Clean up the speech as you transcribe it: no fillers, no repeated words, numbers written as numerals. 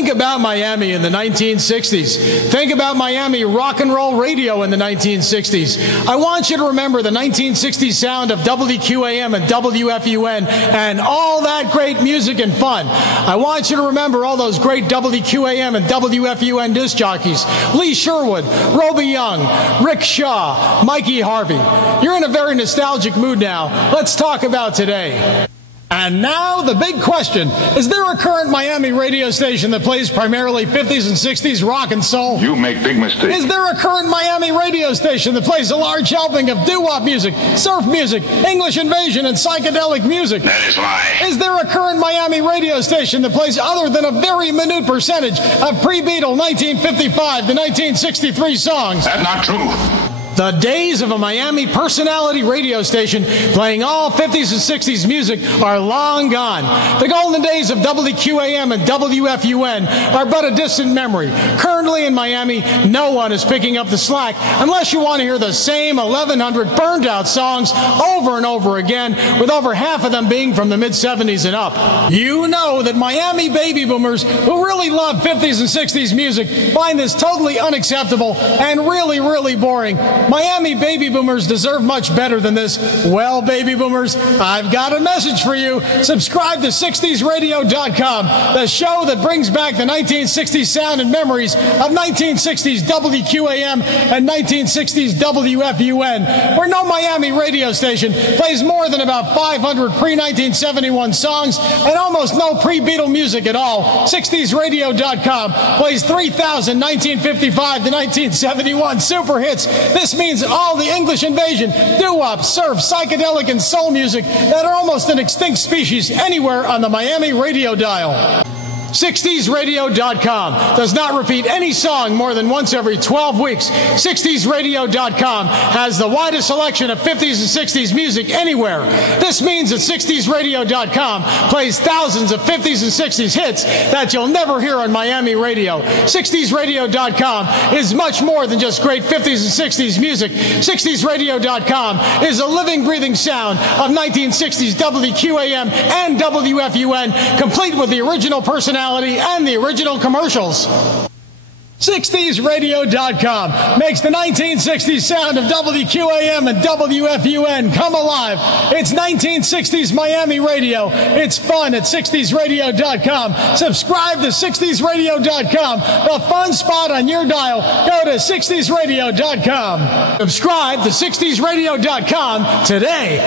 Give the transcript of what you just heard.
Think about Miami in the 1960s. Think about Miami rock and roll radio in the 1960s. I want you to remember the 1960s sound of WQAM and WFUN and all that great music and fun. I want you to remember all those great WQAM and WFUN disc jockeys. Lee Sherwood, Roby Young, Rick Shaw, Mikey Harvey. You're in a very nostalgic mood now. Let's talk about today. And now, the big question. Is there a current Miami radio station that plays primarily 50s and 60s rock and soul? You make big mistakes. Is there a current Miami radio station that plays a large helping of doo-wop music, surf music, English invasion, and psychedelic music? That is lie. Is there a current Miami radio station that plays other than a very minute percentage of pre-Beatle 1955 to 1963 songs? That's not true. The days of a Miami personality radio station playing all 50s and 60s music are long gone. The golden days of WQAM and WFUN are but a distant memory. Currently in Miami, no one is picking up the slack unless you want to hear the same 1,100 burned out songs over and over again, with over half of them being from the mid-70s and up. You know that Miami baby boomers who really love 50s and 60s music find this totally unacceptable and really, really boring. Miami baby boomers deserve much better than this. Well, baby boomers, I've got a message for you. Subscribe to 60sradio.com, the show that brings back the 1960s sound and memories of 1960s WQAM and 1960s WFUN, where no Miami radio station plays more than about 500 pre-1971 songs and almost no pre-Beatle music at all. 60sradio.com plays 3,000 1955 to 1971 super hits. This means all the English invasion, doo-wop, surf, psychedelic, and soul music that are almost an extinct species anywhere on the Miami radio dial. 60sradio.com does not repeat any song more than once every 12 weeks. 60sradio.com has the widest selection of 50s and 60s music anywhere. This means that 60sradio.com plays thousands of 50s and 60s hits that you'll never hear on Miami radio. 60sradio.com is much more than just great 50s and 60s music. 60sradio.com is a living, breathing sound of 1960s WQAM and WFUN, complete with the original personality and the original commercials. 60sradio.com makes the 1960s sound of WQAM and WFUN come alive. It's 1960s Miami radio. It's fun at 60sradio.com. Subscribe to 60sradio.com, the fun spot on your dial. Go to 60sradio.com. Subscribe to 60sradio.com today.